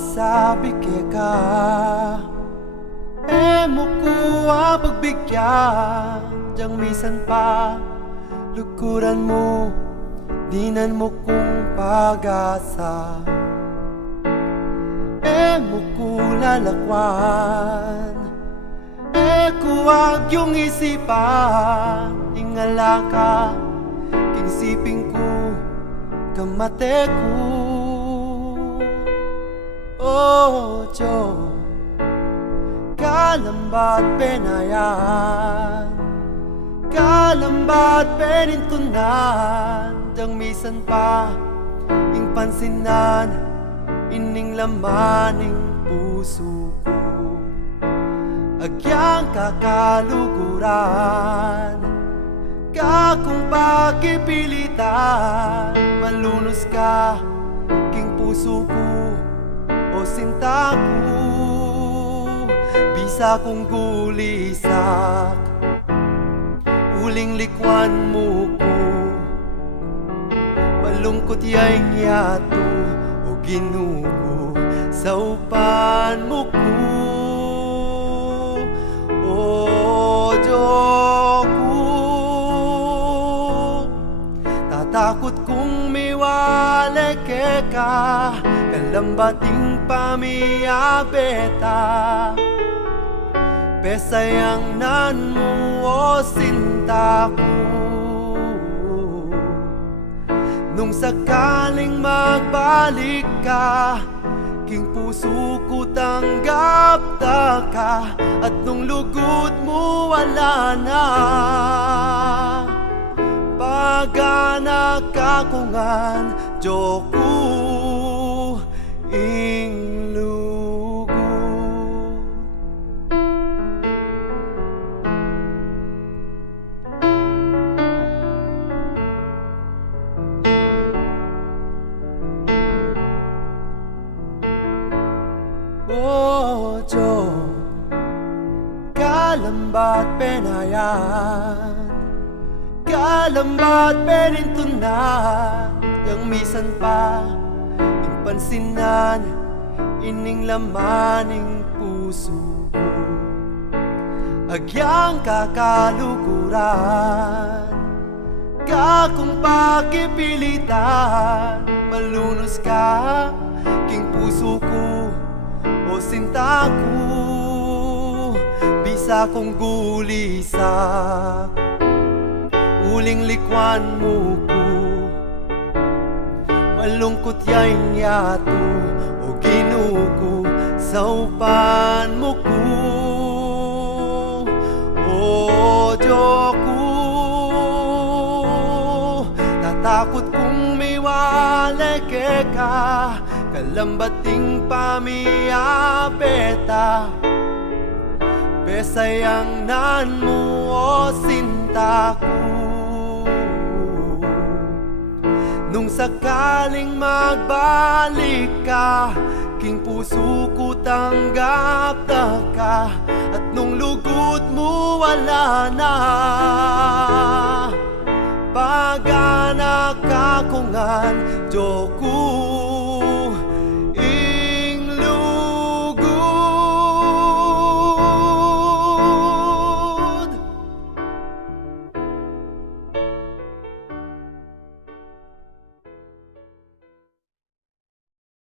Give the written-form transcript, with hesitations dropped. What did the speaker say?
sabi ka mo kuha pagbigyan diyang misan pa lukuran mo dinan mo kung pag-asa mo kulalakwan kuwag yung isipan ingala ka kingsiping ko kamate ko Jo kalambat penayan kalambat penintunan dang misan pa ing pansinan ining lamaning puso ko agyang kakaluguran kakung pagipilitan malunos ka king puso ko o sinta ko bisa kong gulisak uling likwan mo ko malungkot yaing yato o ginugo sa upan mo ko o Diyoko tatakot kung miwala ka kalambating pamiyabeta pesayang nan mo o sinta ko nung sakaling magbalik ka king puso ko tanggap ka at nung lugod mo wala na pag-anak kakungan Diyoko ing lugod Jo kalambat penayan kalambat penintunan yang misan pa ing pansinan ining lamaning puso ko agyang kakaluguran kakung pagipilitan malunos ka king puso ko o sinta ko bisa kong gulisak uling likwan mo ko malungkot yaing yato o ginugo sa upan mo ko o Diyoko tatakot kung miwala ka kalambating pamiyabeta pesayang nan mo o sinta ko nung sakaling magbalik ka king puso ko tanggap ka at nung lugod mo wala na pag-anak kakungan Diyoko